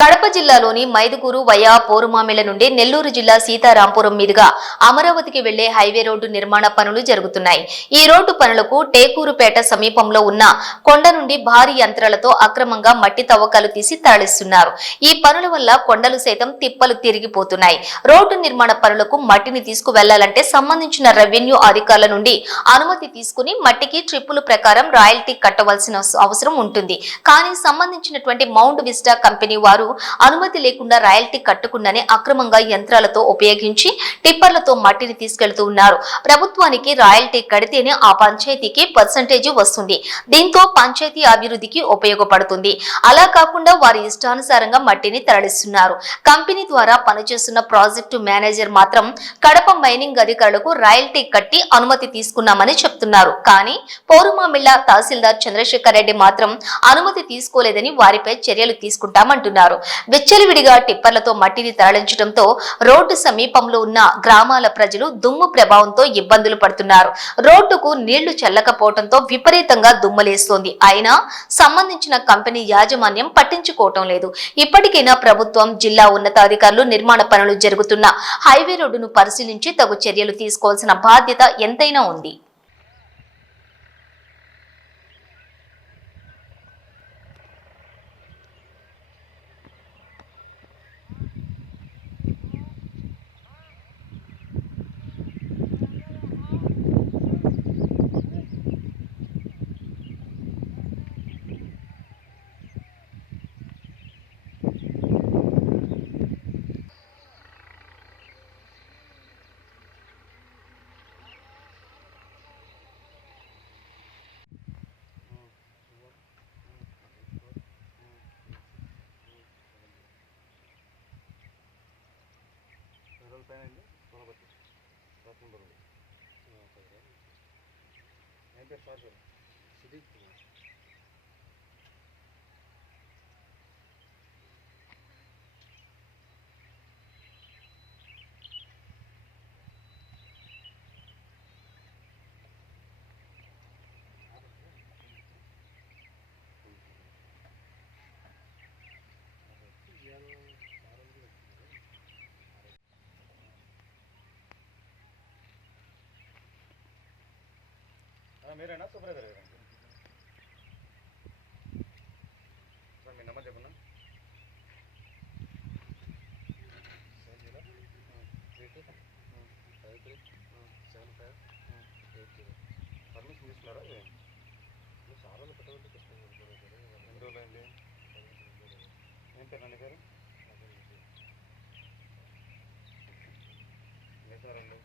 కడప జిల్లాలోని మైదుకూరు వయా పోరుమామిళ్ల నుండి నెల్లూరు జిల్లా సీతారాంపురం మీదుగా అమరావతికి వెళ్లే హైవే రోడ్డు నిర్మాణ పనులు జరుగుతున్నాయి. ఈ రోడ్డు పనులకు టేకూరుపేట సమీపంలో ఉన్న కొండ నుండి భారీ యంత్రాలతో అక్రమంగా మట్టి తవ్వకాలు తీసి తరలిస్తున్నారు. ఈ పనుల వల్ల కొండలు సైతం తిప్పలు తిరిగిపోతున్నాయి. రోడ్డు నిర్మాణ పనులకు మట్టిని తీసుకువెళ్లాలంటే సంబంధించిన రెవెన్యూ అధికారుల నుండి అనుమతి తీసుకుని మట్టికి ట్రిప్పుల ప్రకారం రాయల్టీ కట్టవలసిన అవసరం ఉంటుంది. కానీ సంబంధించినటువంటి మౌంట్ విస్టా కంపెనీ వారు అనుమతి లేకుండా రాయల్టీ కట్టకుండానే అక్రమంగా యంత్రాలతో ఉపయోగించి టిప్పర్లతో మట్టిని తీసుకెళ్తూ ఉన్నారు. ప్రభుత్వానికి రాయల్టీ కడితేనే ఆ పంచాయతీకి పర్సెంటేజ్ వస్తుంది. దీంతో పంచాయతీ అభివృద్ధికి ఉపయోగపడుతుంది. అలా కాకుండా వారి ఇష్టానుసారంగా మట్టిని తరలిస్తున్నారు. కంపెనీ ద్వారా పనిచేస్తున్న ప్రాజెక్టు మేనేజర్ మాత్రం కడప మైనింగ్ అధికారులకు రాయల్టీ కట్టి అనుమతి తీసుకున్నామని చెప్తున్నారు. కానీ పోరుమామిళ్ల తహసీల్దార్ చంద్రశేఖర్ రెడ్డి మాత్రం అనుమతి తీసుకోలేదని వారిపై చర్యలు తీసుకుంటామంటున్నారు. విచ్చలవిడిగా టిప్పర్లతో మట్టిని తరలించడంతో రోడ్డు సమీపంలో ఉన్న గ్రామాల ప్రజలు దుమ్ము ప్రభావంతో ఇబ్బందులు పడుతున్నారు. రోడ్డుకు నీళ్లు చెల్లకపోవడంతో విపరీతంగా దుమ్ములేస్తోంది. అయినా సంబంధించిన కంపెనీ యాజమాన్యం పట్టించుకోవటం లేదు. ఇప్పటికైనా ప్రభుత్వం, జిల్లా ఉన్నతాధికారులు నిర్మాణ పనులు జరుగుతున్న హైవే రోడ్డును పరిశీలించి తగు చర్యలు తీసుకోవాల్సిన బాధ్యత ఎంతైనా ఉంది. మీరేనా సూపర్వైజర్ గారు? సార్ మీ నెంబర్ చెప్పండి. 702537578 పర్మిషన్ తీసుకున్నారా? సార్ వాళ్ళు పెట్టబట్టి ఎన్ని రోజులు అయింది? ఏం పేరు నాన్న గారు? ఏ సార్ అండి?